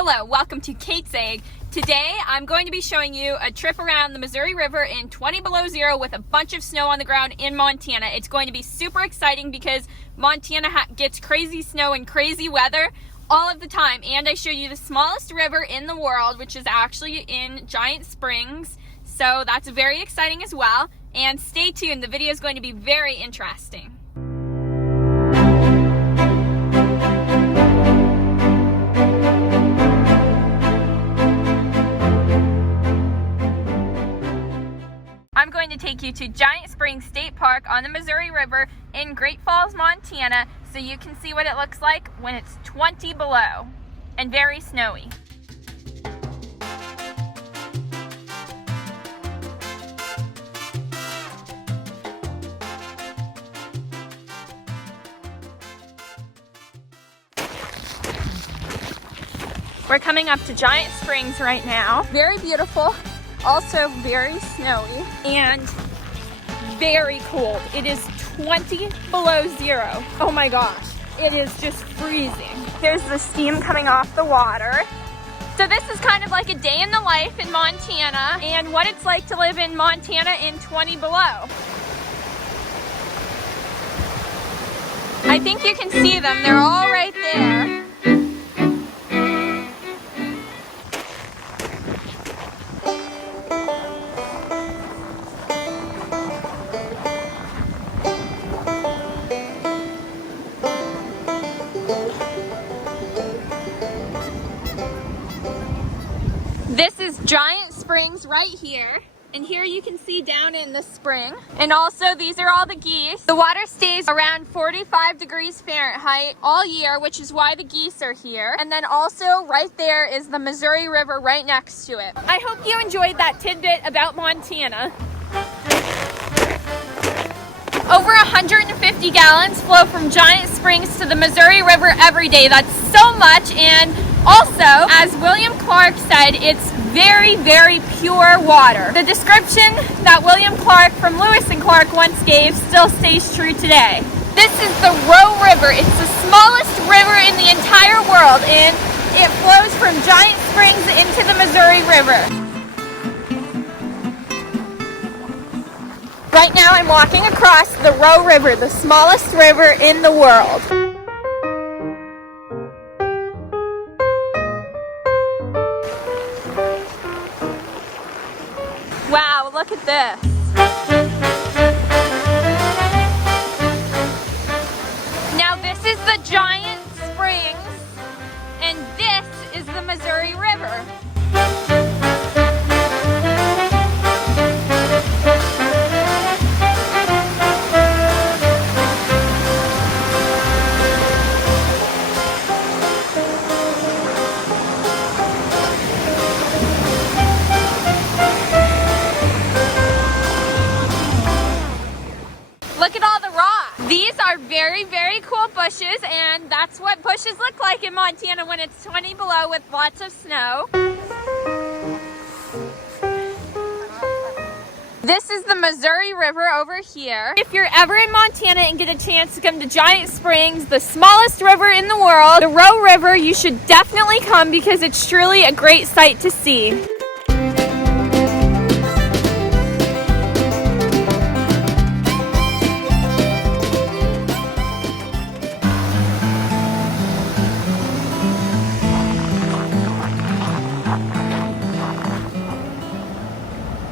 Hello, welcome to Kate's Egg. Today I'm going to be showing you a trip around the Missouri River in 20 below zero with a bunch of snow on the ground in Montana. It's going to be super exciting because Montana gets crazy snow and crazy weather all of the time. And I show you the smallest river in the world, which is actually in Giant Springs. So that's very exciting as well. And stay tuned, the video is going to be very interesting. I'm going to take you to Giant Springs State Park on the Missouri River in Great Falls, Montana, so you can see what it looks like when it's 20 below and very snowy. We're coming up to Giant Springs right now. Very beautiful. Also very snowy and very cold. It is 20 below zero. Oh my gosh, it is just freezing. There's the steam coming off the water. So this is kind of like a day in the life in Montana and what it's like to live in Montana in 20 below. I think you can see them. They're all right there. This is Giant Springs right here, and here you can see down in the spring. And also these are all the geese. The water stays around 45 degrees Fahrenheit all year, which is why the geese are here. And then also right there is the Missouri River right next to it. I hope you enjoyed that tidbit about Montana. Over 150 gallons flow from Giant Springs to the Missouri River every day. That's so much, and also, as William Clark said, it's very, very pure water. The description that William Clark from Lewis and Clark once gave still stays true today. This is the Roe River. It's the smallest river in the entire world, and it flows from Giant Springs into the Missouri River. Right now I'm walking across the Roe River, the smallest river in the world. Wow, look at this. Now this is the Giant Springs, and this is the Missouri River. Look at all the rocks. These are very, very cool bushes, and that's what bushes look like in Montana when it's 20 below with lots of snow. This is the Missouri River over here. If you're ever in Montana and get a chance to come to Giant Springs, the smallest river in the world, the Roe River, you should definitely come because it's truly a great sight to see.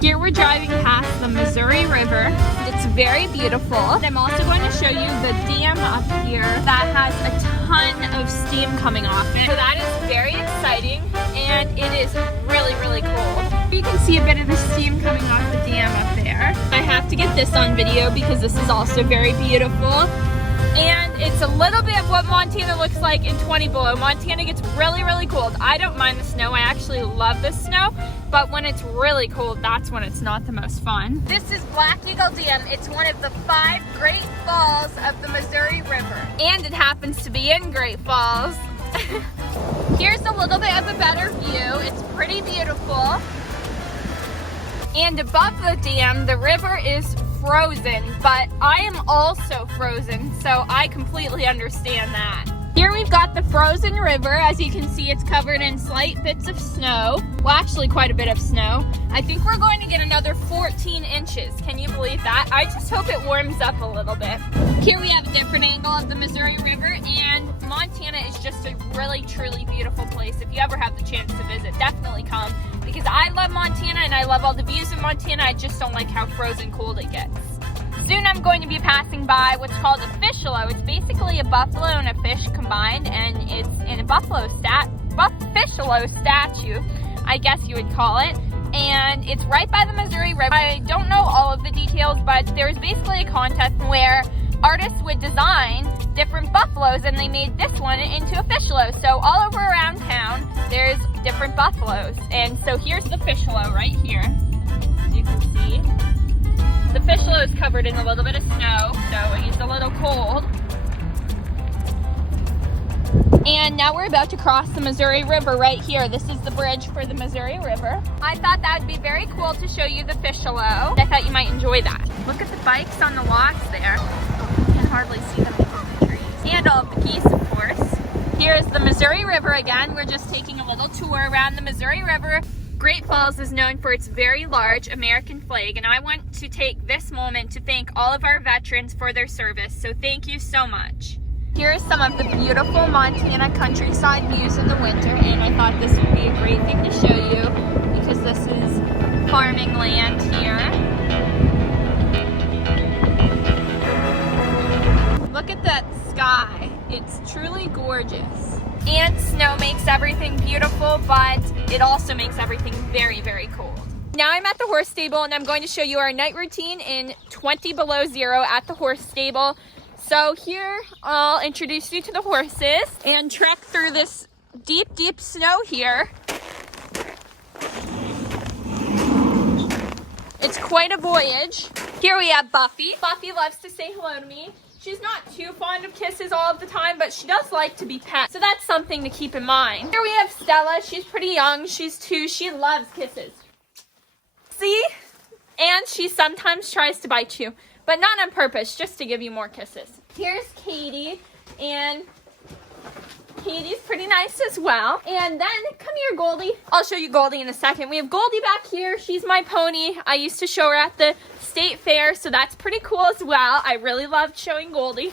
Here we're driving past the Missouri River. It's very beautiful. I'm also going to show you the dam up here that has a ton of steam coming off it. So that is very exciting, and it is really, really cold. You can see a bit of the steam coming off the dam up there. I have to get this on video because this is also very beautiful. And it's a little bit of what Montana looks like in 20 below. Montana gets really, really cold. I don't mind the snow. I actually love the snow. But when it's really cold, that's when it's not the most fun. This is Black Eagle Dam. It's one of the 5 Great Falls of the Missouri River. And it happens to be in Great Falls. Here's a little bit of a better view. It's pretty beautiful. And above the dam, the river is frozen, but I am also frozen, so I completely understand that. Here we've got the frozen river. As you can see, it's covered in slight bits of snow. Well, actually quite a bit of snow. I think we're going to get another 14 inches. Can you believe that? I just hope it warms up a little bit. Here we have a different angle of the Missouri River, and Montana is just a really, truly beautiful place. If you ever have the chance to visit, definitely come, because I love Montana and I love all the views in Montana. I just don't like how frozen cold it gets. Soon I'm going to be passing by what's called a Fishelo. It's basically a buffalo and a fish combined, and it's in a Fishelo statue, I guess you would call it. And it's right by the Missouri River. I don't know all of the details, but there's basically a contest where artists would design different buffaloes, and they made this one into a Fishelo. So all over around town, there's different buffaloes. And so here's the Fishelo right here, as you can see. The Fishelo is covered in a little bit of snow, so he's a little cold. And now we're about to cross the Missouri River right here. This is the bridge for the Missouri River. I thought that would be very cool to show you the Fishelo. I thought you might enjoy that. Look at the bikes on the lots there. You can hardly see them behind the trees. And all of the geese, of course. Here's the Missouri River again. We're just taking a little tour around the Missouri River. Great Falls is known for its very large American flag, and I want to take this moment to thank all of our veterans for their service, so thank you so much. Here are some of the beautiful Montana countryside views in the winter, and I thought this would be a great thing to show you because this is farming land here. Look at that sky. It's truly gorgeous. And snow makes everything beautiful, but it also makes everything very, very cold. Now I'm at the horse stable, and I'm going to show you our night routine in 20 below zero at the horse stable. So here, I'll introduce you to the horses and trek through this deep, deep snow here. It's quite a voyage. Here we have Buffy. Buffy loves to say hello to me. She's not too fond of kisses all of the time, but she does like to be pet. So that's something to keep in mind. Here we have Stella. She's pretty young. She's 2. She loves kisses. See? And she sometimes tries to bite you, but not on purpose, just to give you more kisses. Here's Katie, and Katie's pretty nice as well. And then, come here, Goldie. I'll show you Goldie in a second. We have Goldie back here. She's my pony. I used to show her at the state fair, so that's pretty cool as well. I really loved showing Goldie.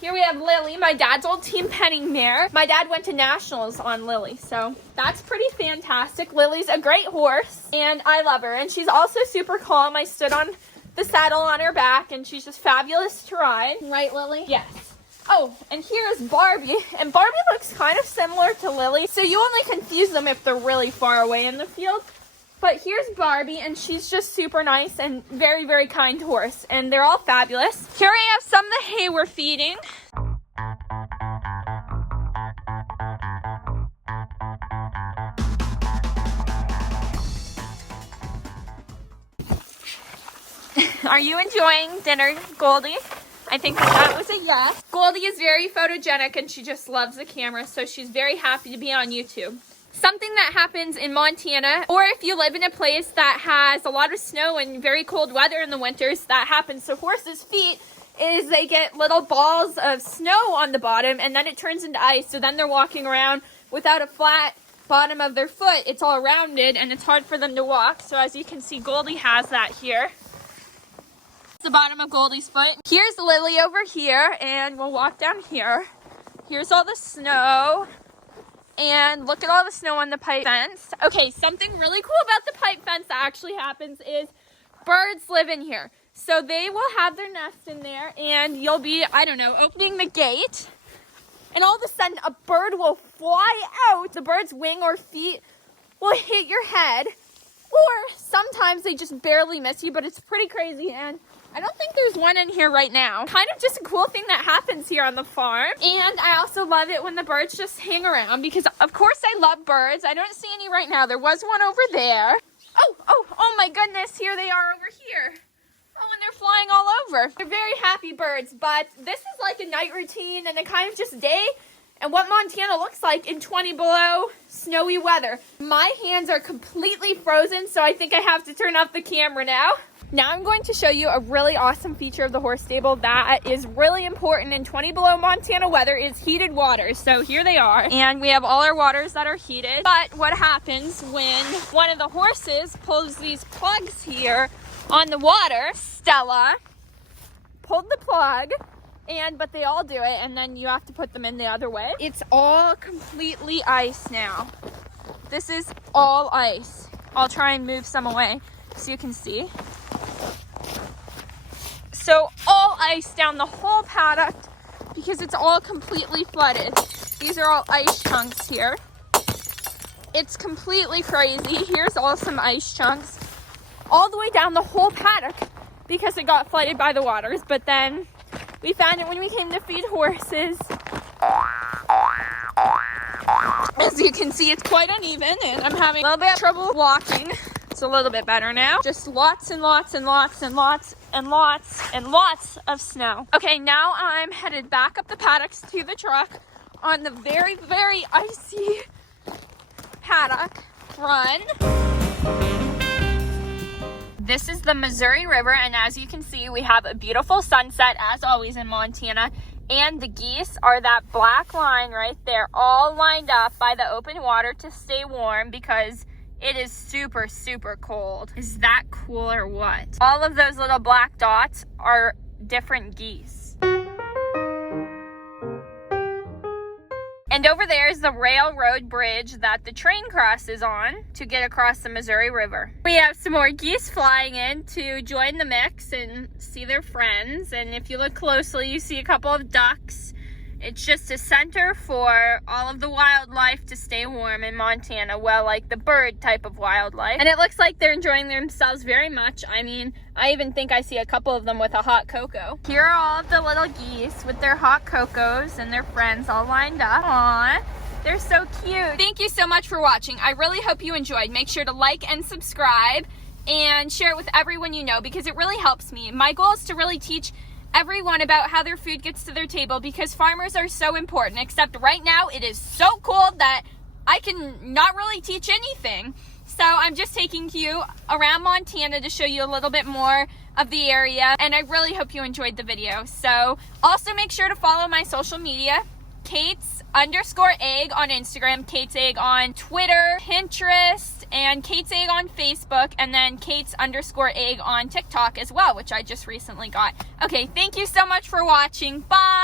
Here we have Lily, my dad's old team penning mare. My dad went to nationals on Lily, so that's pretty fantastic. Lily's a great horse, and I love her. And she's also super calm. I stood on the saddle on her back, and she's just fabulous to ride. Right, Lily? Yes. Oh, and here's Barbie, and Barbie looks kind of similar to Lily, so you only confuse them if they're really far away in the field. But here's Barbie, and she's just super nice and very, very kind horse, and they're all fabulous. Here we have some of the hay we're feeding. Are you enjoying dinner, Goldie? I think that was a yes. Goldie is very photogenic, and she just loves the camera, so she's very happy to be on YouTube. Something that happens in Montana, or if you live in a place that has a lot of snow and very cold weather in the winters, that happens to horses' feet, is they get little balls of snow on the bottom, and then it turns into ice, so then they're walking around without a flat bottom of their foot. It's all rounded, and it's hard for them to walk, so as you can see, Goldie has that here. The bottom of Goldie's foot. Here's Lily over here, and we'll walk down here. Here's all the snow, and look at all the snow on the pipe fence. Okay, something really cool about the pipe fence that actually happens is birds live in here. So they will have their nest in there, and you'll be, I don't know, opening the gate, and all of a sudden a bird will fly out. The bird's wing or feet will hit your head, or sometimes they just barely miss you, but it's pretty crazy, and I don't think there's one in here right now. Kind of just a cool thing that happens here on the farm. And I also love it when the birds just hang around because, of course, I love birds. I don't see any right now. There was one over there. Oh my goodness. Here they are over here. Oh, and they're flying all over. They're very happy birds, but this is like a night routine and a kind of just day and what Montana looks like in 20 below snowy weather. My hands are completely frozen, so I think I have to turn off the camera now. Now I'm going to show you a really awesome feature of the horse stable that is really important in 20 below Montana weather is heated waters. So here they are, and we have all our waters that are heated. But what happens when one of the horses pulls these plugs here on the water? Stella pulled the plug, but they all do it, and then you have to put them in the other way. It's all completely ice now. This is all ice. I'll try and move some away so you can see. So all ice down the whole paddock because it's all completely flooded. These are all ice chunks here. It's completely crazy. Here's all some ice chunks all the way down the whole paddock because it got flooded by the waters. But then we found it when we came to feed horses. As you can see, it's quite uneven and I'm having a little bit of trouble walking. It's a little bit better now. Just lots and lots and lots and lots and lots and lots of snow. Okay, now I'm headed back up the paddocks to the truck on the very, very icy paddock run. This is the Missouri River, and as you can see, we have a beautiful sunset as always in Montana. And the geese are that black line right there, all lined up by the open water to stay warm because it is super, super cold. Is that cool or what? All of those little black dots are different geese. And over there is the railroad bridge that the train crosses on to get across the Missouri River. We have some more geese flying in to join the mix and see their friends. And if you look closely, you see a couple of ducks. It's just a center for all of the wildlife to stay warm in Montana. Well, like the bird type of wildlife. And it looks like they're enjoying themselves very much. I mean, I even think I see a couple of them with a hot cocoa. Here are all of the little geese with their hot cocos and their friends all lined up. Aww, they're so cute. Thank you so much for watching. I really hope you enjoyed. Make sure to like and subscribe and share it with everyone you know because it really helps me. My goal is to really teach everyone about how their food gets to their table because farmers are so important, except right now it is so cold that I can not really teach anything. So I'm just taking you around Montana to show you a little bit more of the area, and I really hope you enjoyed the video. So also make sure to follow my social media, Kate's_egg on Instagram, Kate's Egg on Twitter, Pinterest, and Kate's Egg on Facebook, and then Kate's_egg on TikTok as well, which I just recently got. Okay, thank you so much for watching. Bye!